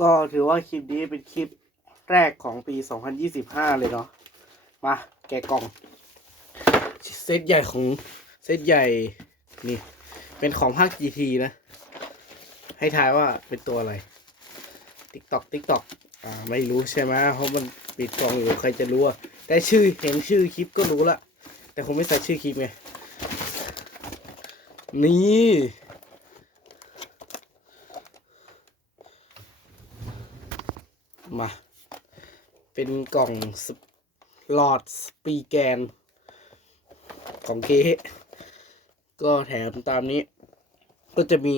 ก็ถือว่าคลิปนี้เป็นคลิปแรกของปี 2025 เลยเนาะ มาแกะกล่อง เซตใหญ่ของเซตใหญ่นี่ เป็นของภาค GT นะ ให้ทายว่าเป็นตัวอะไร TikTok TikTok อ่าไม่รู้ใช่ไหมเพราะมันปิดกล่องอยู่ใครจะรู้อะได้ชื่อเห็นชื่อคลิปก็รู้ละ แต่ผมไม่ใส่ชื่อคลิปไง นี่ มา เป็นกล่องสปหลอดสปีแกน ของเค ก็แถมตามนี้ ก็จะมี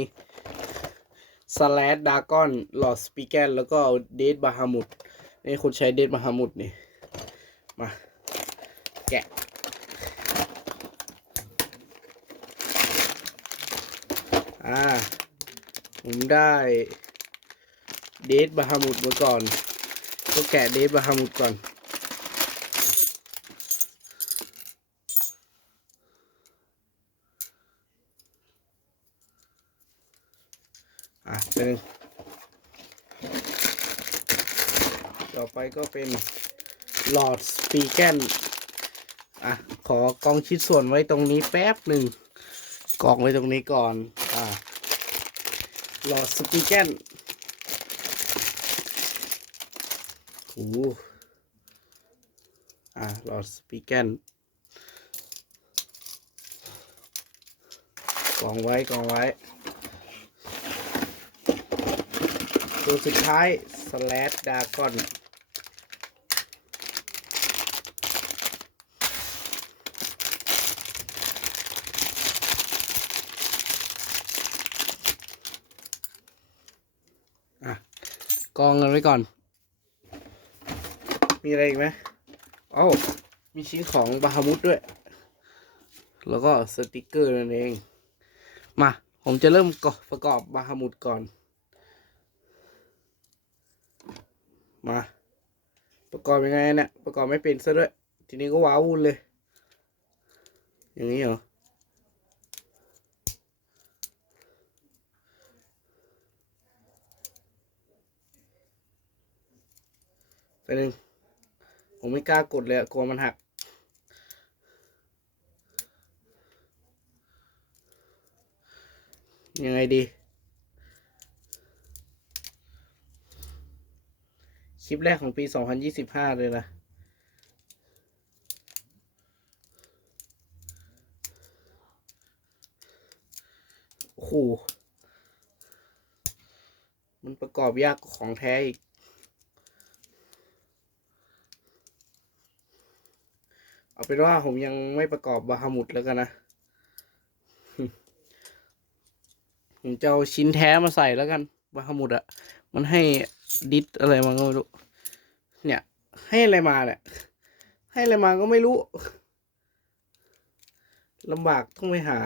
สแลดดากอนหลอดสปีแกน แล้วก็เดดบาฮามุดนี่คุณใช้เดดบาฮามุดนี่ มา แกะอ่า ผมได้ เดทบาฮามุดมาก่อน ก็แกะเดทบาฮามุดก่อน อะเป็นงต่อไปก็เป็นหลอดสปีแกนอะ ขอกองชิ้นส่วนไว้ตรงนี้แป๊บหนึ่งกองไว้ตรงนี้ก่อน อ่าหลอดสปีแกน โอ้อ่าหลอดสปีแกนกองไว้กองไว้ ตัวสุดท้ายสแลดดากอนอะกองกันไว้ก่อน มีอะไรอีกไหมเอ้ามีชิ้นของบาฮามุดด้วย แล้วก็สติกเกอร์นั่นเอง มา ผมจะเริ่มกประกอบบาฮามุดก่อน มา ประกอบยังไงเนี่ยประกอบไม่เป็นซะด้วย ทีนี้ก็ว้าวุ่นเลย อย่างนี้เหรอไปหนึ่ง ผมไม่กล้ากดเลยอะกลัวมันหัก ยังไงดี คลิปแรกของปี 2025 เลยนะโอ้โหมันประกอบยากกว่าของแท้อีก เป็นว่าผมยังไม่ประกอบบาฮามุดแล้วกันนะ ผมจะเอาชิ้นแท้มาใส่แล้วกันบาฮามุดอะมันให้ดิสอะไรมาก็ไม่รู้ เนี่ย ให้อะไรมาเนี่ยให้อะไรมาก็ไม่รู้ลำบากต้องไปหา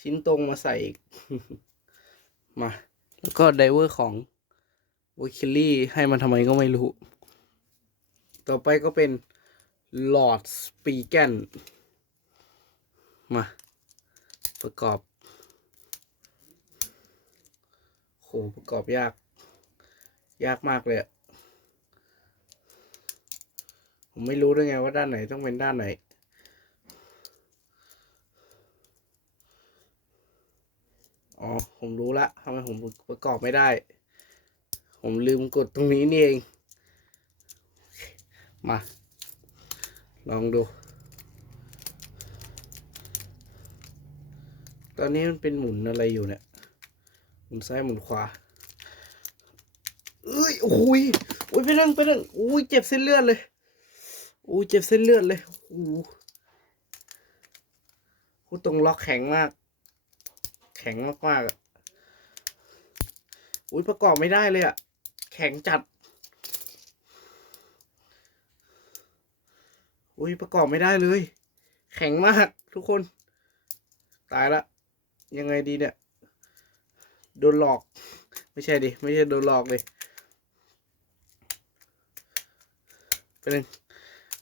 ชิ้นตรงมาใส่อีก มา แล้วก็ไดเวอร์ของวิคิลี่ให้มันทำไมก็ไม่รู้ ต่อไปก็เป็น หลอดสปีแกนมา ประกอบโหประกอบยาก ยากมากเลยผมไม่รู้ด้วยไงว่าด้านไหนต้องเป็นด้านไหนอ๋อ ผมรู้ละทำไมผมประกอบไม่ได้ ผมลืมกดตรงนี้นี่เอง มา ลองดู ตอนนี้มันเป็นหมุนอะไรอยู่เนี่ย หมุนซ้ายหมุนขวา เอ้ยโอ้ยโอ้ยไปนั่งไปนั่งโอ้ยเจ็บเส้นเลือดเลยโอ้ยเจ็บเส้นเลือดเลยโอ้โหโอ้ตรงล็อกแข็งมาก แข็งมากมากๆอะอุ้ยประกอบไม่ได้เลยอะ แข็งจัด อุ้ยประกอบไม่ได้เลย แข็งมากทุกคน ตายละ ยังไงดีเนี่ย โดนหลอก ไม่ใช่ดิ ไม่ใช่โดนหลอกเลยเป็นง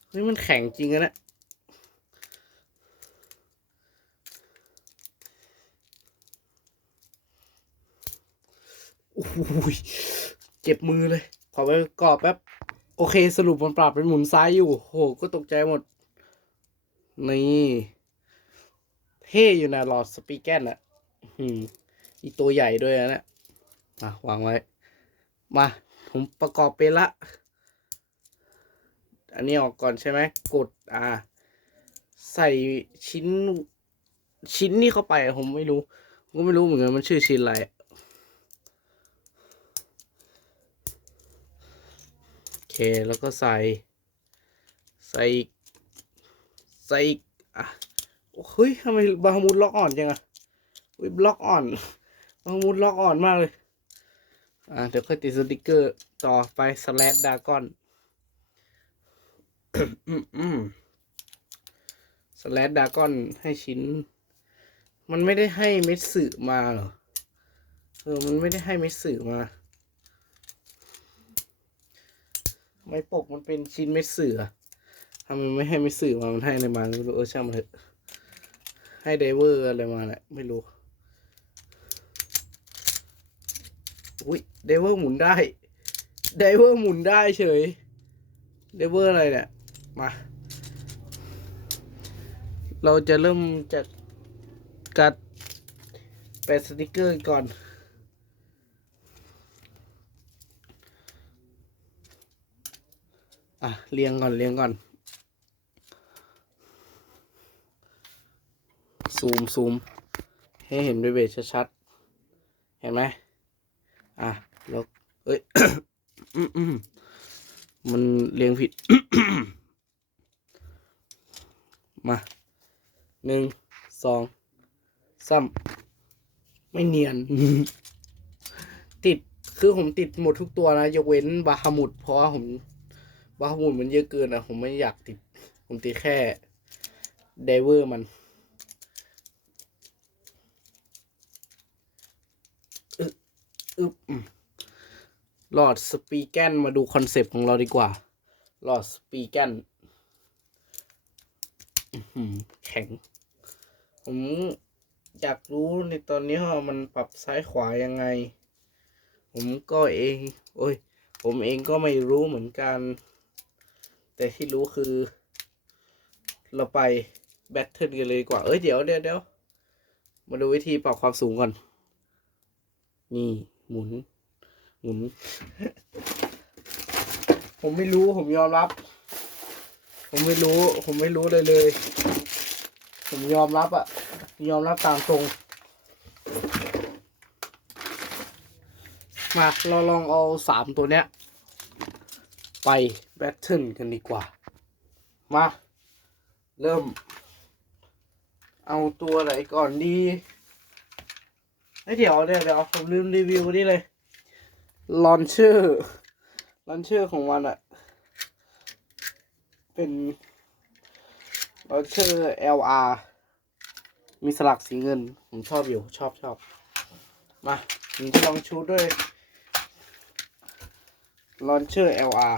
เฮ้ยมันแข็งจริงอะเนะโอ้โหอ้ยเจ็บมือเลย ขอไปปรอบแป๊บ โอเคสรุปมันปรับเป็นหมุนซ้ายอยู่ โห ก็ตกใจหมด นี่ เท่อยู่นะหลอดสปีกแกนอะอืมอีตัวใหญ่ด้วยนะมาวางไว้ มา ผมประกอบเป็นละ อันนี้ออกก่อนใช่ไหม กด อ่า ใส่ชิ้น ชิ้นนี้เข้าไป ผมไม่รู้ผมก็ไม่รู้เหมือนกัน มันชื่อชิ้นอะไรอะโอ เค แล้วก็ใส่ ใส่ ใส่อะเฮ้ยทำไมบาฮามุดล็อกอ่อนจังอะเฮ้ยล็อกอ่อนบาฮามุดล็อกอ่อนมากเลย อ่าเดี๋ยวค่อยติดสติกเกอร์ต่อไปสแลดดากอนสแลดดากอนให้ชิ้น มันไม่ได้ให้เม็ดสื่อมาหรอเออมันไม่ได้ให้เม็ดสื่อมาทำ ไม่ปกมันเป็นชิ้นเม็ดเสือทำไมไม่ให้เม็ดเสือมามันให้อะไรมาไม่รู้เออช่างมันเถอะให้ไดเวอร์อะไรมาแหละไม่รู้อุ้ยไดเวอร์หมุนได้ไดเวอร์หมุนได้เฉยไดเวอร์อะไรเนี่ยมาเราจะเริ่มจากกัดแปะสติกเกอร์ก่อน อะเรียงก่อนเรียงก่อน ซูมซูมให้เห็นด้วยเบสชัดๆ เห็นไหมอะแล้วเอ้ยมันเรียงผิด มาหนึ่งสองสามไม่เนียน ติดคือผมติดหมดทุกตัวนะ ยกเว้นบาฮามุดเพราะว่าผม บาฮามุดมันเยอะเกินนะผมไม่อยากติด ผมติดแค่ไดเวอร์มันอึ๊บอึบหลอดสปีแกนมาดูคอนเซปต์ของเราดีกว่า หลอดสปีแกนแข็ง ผมอยากรู้ในตอนนี้ว่ามันปรับซ้ายขวายังไง ผมก็เอง โอ้ย ผมเองก็ไม่รู้เหมือนกัน แต่ที่รู้คือ เราไปแบทเทิลกันเลยดีกว่า เอ้ยเดี๋ยวเดี๋ยวเดี๋ยวมาดูวิธีปรับความสูงก่อน นี่หมุน หมุน ผมไม่รู้ผมยอมรับ ผมไม่รู้ ผมไม่รู้เลยเลย ผมยอมรับอะยอมรับตามตรง มาเราลองเอาสามตัวเนี้ย ไปแบทเทิลกันดีกว่า มา เริ่ม เอาตัวไหนก่อนดีเฮ้ยเดี๋ยวเดี๋ยวเดี๋ยวผมลืมรีวิวนี่เลยลอนเชอร์ลอนเชอร์ของมันอะเป็นลอนเชอร์ LR มีสลักสีเงิน ผมชอบอยู่ ชอบชอบมาผมจะลองชูดด้วยลอนเชอร์ LR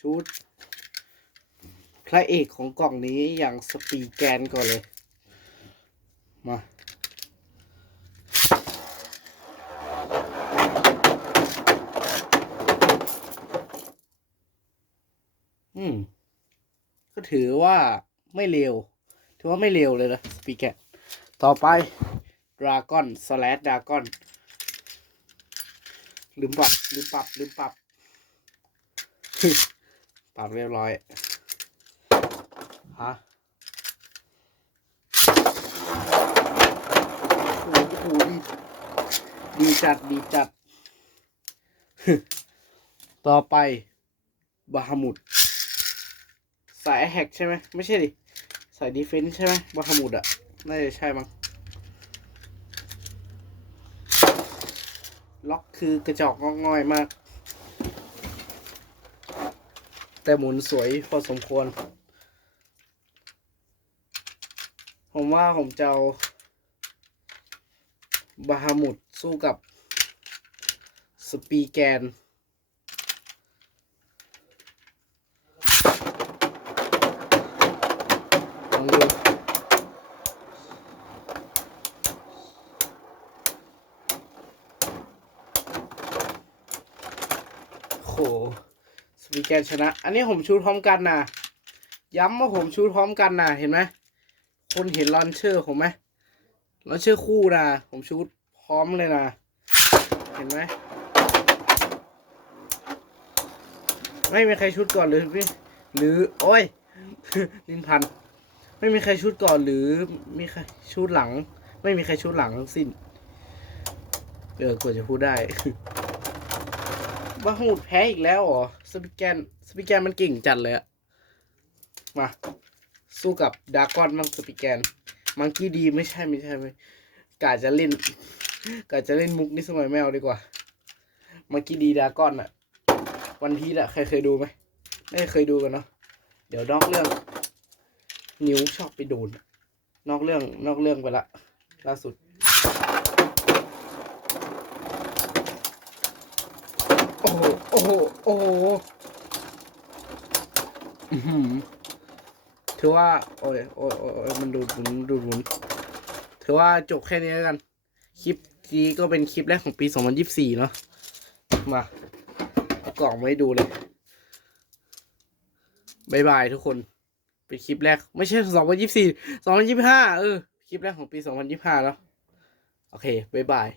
ชุด พระเอกของกล่องนี้อย่างสปีแกนก่อนเลย มาอืม ก็ถือว่าไม่เร็ว ถือว่าไม่เร็วเลยนะสปีแกนต่อไปดราก้อนสแลดดราก้อนลืมปรับลืมปรับลืมปรับ ปรับเรียบร้อยฮะโอ้โหดีดีจัดดีจัด ต่อไปบาฮามุดสายแฮกใช่ไหมไม่ใช่ดิสายดีเฟนส์ใช่ไหมบาฮามุดอะน่าจะใช่มั้งล็อกคือกระจอกงอกง่อยมาก แต่หมุนสวยพอสมควร ผมว่าผมจะเอาบาฮามุดสู้กับสปีแกน ลองดู สปีแกนชนะ อันนี้ผมชูพร้อมกันนะย้ำว่าผมชูพร้อมกันนะเห็นไหมคนเห็นลอนเชอร์ผมไหมลอนเชอร์คู่นะผมชูพร้อมเลยนะเห็นไหมไม่มีใครชุดก่อนเลยพี่หรือโอ้ยลินพัน ไม่มีใครชุดก่อนหรือมีใครชุดหลัง ไม่มีใครชุดหลังทั้งสิ้นเออกว่าจะพูดได้ บ้าหูดแพ้อีกแล้วเหรอสปิแกนสปิแกนมันเก่งจัดเลยอะมา สู้กับดากอนมังสปิแกน มังกี้ดีไม่ใช่ไม่ใช่ไม่กาจะเล่นกาจะเล่นมุกนี่สมัยแมวดีกว่า มังกี้ดีดากอนอะวันพีชอะใครเคยดูไหมไม่เคยดูกันเนาะเดี๋ยวนอกเรื่อง นิ้วชอบไปโดนนอกเรื่องนอกเรื่องไปละล่าสุด โอ้โห โอ้โห โอ้โหอื้อหือ ถือว่า โอ้ยโอ้ยโอ้ยอยมันดูดหมุนดูดหมุนถือว่าจบแค่นี้แล้วกัน คลิปนี้ก็เป็นคลิปแรกของปี 2024 เนาะมาเอากล่องมาให้ดูเลยบายบายทุกคน เป็นคลิปแรก ไม่ใช่ 2024 2025 เออ คลิปแรกของปี 2025 แล้ว โอเคบายบาย